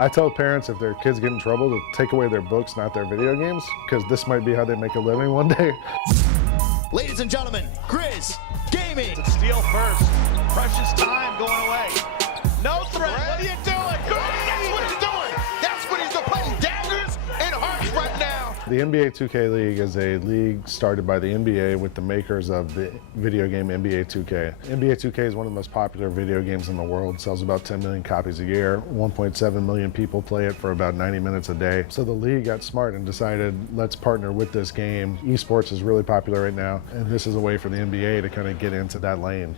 I tell parents if their kids get in trouble to take away their books, not their video games, because this might be how they make a living one day. Ladies and gentlemen, Grizz Gaming. Steal first. Precious time going away. No threat. What are you doing? That's what he's doing. That's what he's doing. Putting daggers in hearts right now. The NBA 2K League is a league started by the NBA with the makers of the video game NBA 2K. NBA 2K is one of the most popular video games in the world, sells about 10 million copies a year. 1.7 million people play it for about 90 minutes a day. So the league got smart and decided, let's partner with this game. Esports is really popular right now, and this is a way for the NBA to kind of get into that lane.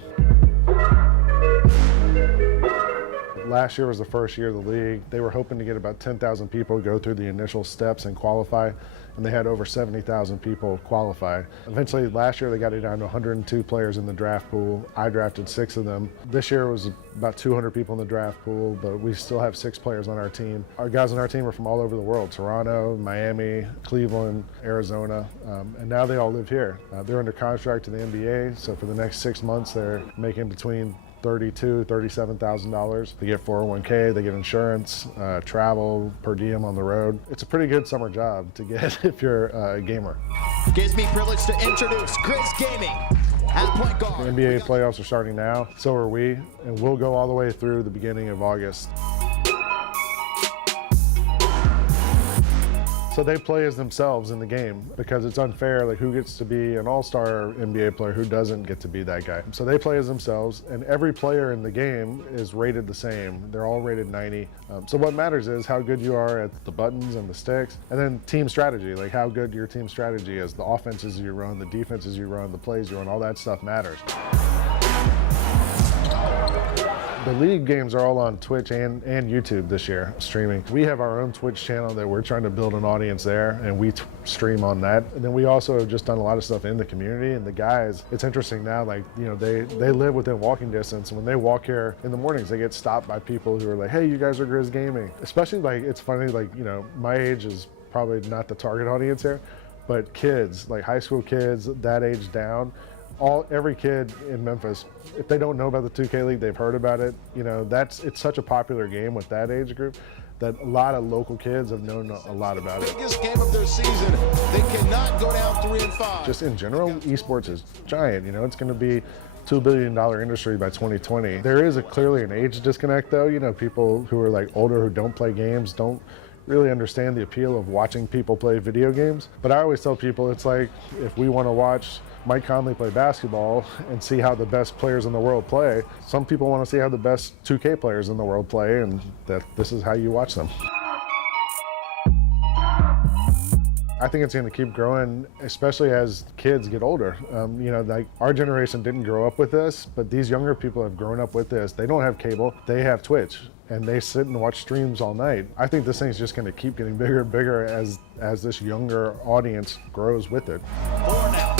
Last year was the first year of the league. They were hoping to get about 10,000 people go through the initial steps and qualify, and they had over 70,000 people qualify. Eventually, last year they got it down to 102 players in the draft pool. I drafted 6 of them. This year was about 200 people in the draft pool, but we still have 6 players on our team. Our guys on our team are from all over the world: Toronto, Miami, Cleveland, Arizona, and now they all live here. They're under contract to the NBA, so for the next 6 months they're making between $32,000, $37,000. They get 401k, they get insurance, travel, per diem on the road. It's a pretty good summer job to get if you're a gamer. Gives me privilege to introduce Grizz Gaming at point guard. The NBA playoffs are starting now, so are we, and we'll go all the way through the beginning of August. So they play as themselves in the game because it's unfair, like who gets to be an all-star NBA player, who doesn't get to be that guy. So they play as themselves, and every player in the game is rated the same. They're all rated 90. So what matters is how good you are at the buttons and the sticks, and then team strategy, like how good your team strategy is. The offenses you run, the defenses you run, the plays you run, all that stuff matters. The league games are all on Twitch and YouTube this year, streaming. We have our own Twitch channel that we're trying to build an audience there, and we stream on that. And then we also have just done a lot of stuff in the community, and the guys, it's interesting now, like, you know, they live within walking distance. When they walk here in the mornings, they get stopped by people who are like, hey, you guys are Grizz Gaming. Especially, like, it's funny, like, you know, my age is probably not the target audience here, but kids, like high school kids, that age down, every kid in Memphis, if they don't know about the 2K League, they've heard about it. You know, it's such a popular game with that age group that a lot of local kids have known a lot about it. Biggest game of their season. They cannot go down 3-5. Just in general, esports is giant. You know, it's going to be $2 billion industry by 2020. There is clearly an age disconnect, though. You know, people who are like older who don't play games don't really understand the appeal of watching people play video games. But I always tell people, it's like if we want to watch Mike Conley play basketball and see how the best players in the world play, some people want to see how the best 2K players in the world play, and this is how you watch them. I think it's going to keep growing, especially as kids get older. You know, like our generation didn't grow up with this, but these younger people have grown up with this. They don't have cable, they have Twitch, and they sit and watch streams all night. I think this thing's just going to keep getting bigger and bigger as this younger audience grows with it. 4 now.